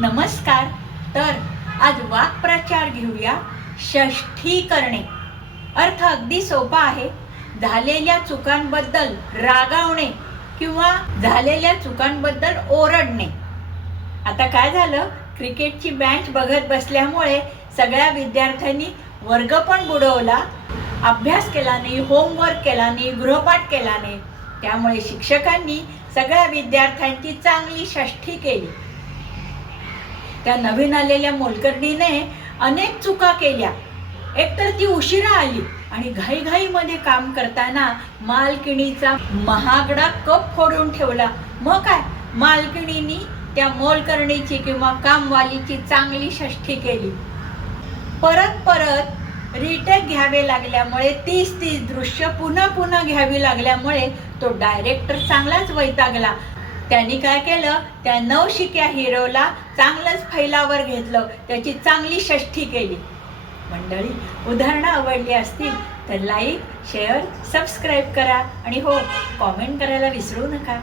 नमस्कार. तर आज वाक्प्रचार घेऊया. षष्ठी करणे. अर्थ अगदी सोपा आहे. झालेल्या चुकांबद्दल रागावणे किंवा झालेल्या चुकांबद्दल ओरडणे. आता काय झालं, क्रिकेटची मॅच बघत बसल्यामुळे सगळ्या विद्यार्थ्यांनी वर्ग पण बुडवला, अभ्यास केला नाही, होमवर्क केला नाही, गृहपाठ केला नाही. त्यामुळे शिक्षकांनी सगळ्या विद्यार्थ्यांची चांगली षष्ठी केली. त्या नवीन आलेल्या मोलकरणीने अनेक चुका केल्या. एकतर ती उशिरा आली आणि घाईघाईमध्ये काम करताना मालकिणीचा महागडा कप फोडून ठेवला. मग काय, मालकिणीनी त्या मोलकरणीची किंवा कामवालीची चांगली षष्ठी केली. परत परत रिटेक घ्यावे लागल्यामुळे 30 दृश्य पुन्हा घ्यावी लागल्यामुळे तो डायरेक्टर चांगलाच वैतागला. त्यांनी काय केलं, त्या नवशिक्या हिरोला चांगलंच फैलावर घेतलं, त्याची चांगली षष्ठी केली. मंडळी, उदाहरणं आवडली असतील तर लाईक, शेअर, सबस्क्राईब करा आणि हो, कॉमेंट करायला विसरू नका.